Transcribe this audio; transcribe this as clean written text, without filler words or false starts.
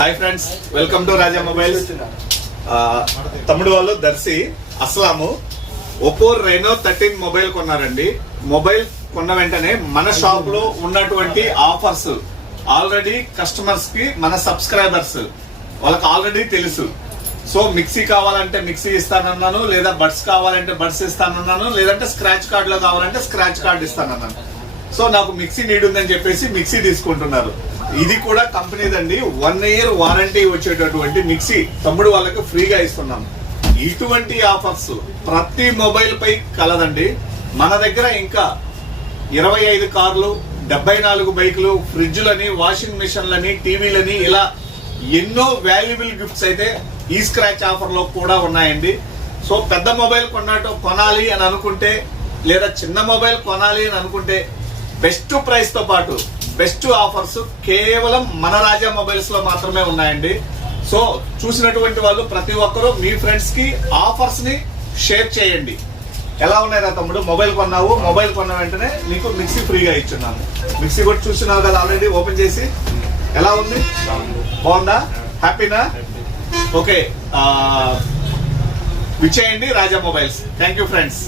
Hi friends, welcome to Raja mobiles. తమ్ముడు వాళ్ళు దర్శి అస్లాము ఒప్పో రెనో 13 మొబైల్ కొన్నారండి. మొబైల్ కొన్న వెంటనే మన షాప్ లో ఉన్నటువంటి ఆఫర్స్ ఆల్రెడీ కస్టమర్స్ కి, మన సబ్స్క్రైబర్స్ వాళ్ళకి ఆల్రెడీ తెలుసు. సో మిక్సీ కావాలంటే మిక్సీ ఇస్తానన్నాను, లేదా బడ్స్ కావాలంటే బడ్స్ ఇస్తానన్నాను, లేదంటే స్క్రాచ్ కార్డ్ లో కావాలంటే స్క్రాచ్ కార్డ్ ఇస్తానన్నాను. సో నాకు మిక్సీ నీడ్ ఉందని చెప్పేసి మిక్సీ తీసుకుంటున్నారు. ఇది కూడా కంపెనీదండి, 1 year వారంటీ వచ్చేటటువంటి మిక్సీ తమ్ముడు వాళ్ళకి ఫ్రీగా ఇస్తున్నాం. ఇటువంటి ఆఫర్స్ ప్రతి మొబైల్ పై కలదండి. మన దగ్గర ఇంకా 25 కార్లు, 74 బైకులు, ఫ్రిడ్జ్లని, వాషింగ్ మిషన్లని, టీవీలని, ఇలా ఎన్నో వాల్యుబుల్ గిఫ్ట్స్ అయితే ఈ స్క్రాచ్ ఆఫర్ లో కూడా ఉన్నాయండి. సో పెద్ద మొబైల్ కొనాలి అని అనుకుంటే, లేదా చిన్న మొబైల్ కొనాలి అని అనుకుంటే, బెస్ట్ ప్రైస్ తో పాటు బెస్ట్ ఆఫర్స్ కేవలం మన రాజా మొబైల్స్ లో మాత్రమే ఉన్నాయండి. సో చూసినటువంటి వాళ్ళు ప్రతి ఒక్కరూ మీ ఫ్రెండ్స్ కి ఆఫర్స్ ని షేర్ చేయండి. ఎలా ఉన్నాయిరా తమ్ముడు, మొబైల్ కొన్నావు, మొబైల్ కొన్న వెంటనే నీకు మిక్సీ ఫ్రీగా ఇచ్చున్నాము. మిక్సీ కూడా చూస్తున్నావు కదా ఆల్రెడీ ఓపెన్ చేసి. ఎలా ఉంది, బాగుందా, హ్యాపీనా? ఓకే, విచ్చేయండి Raja mobiles. Thank you friends.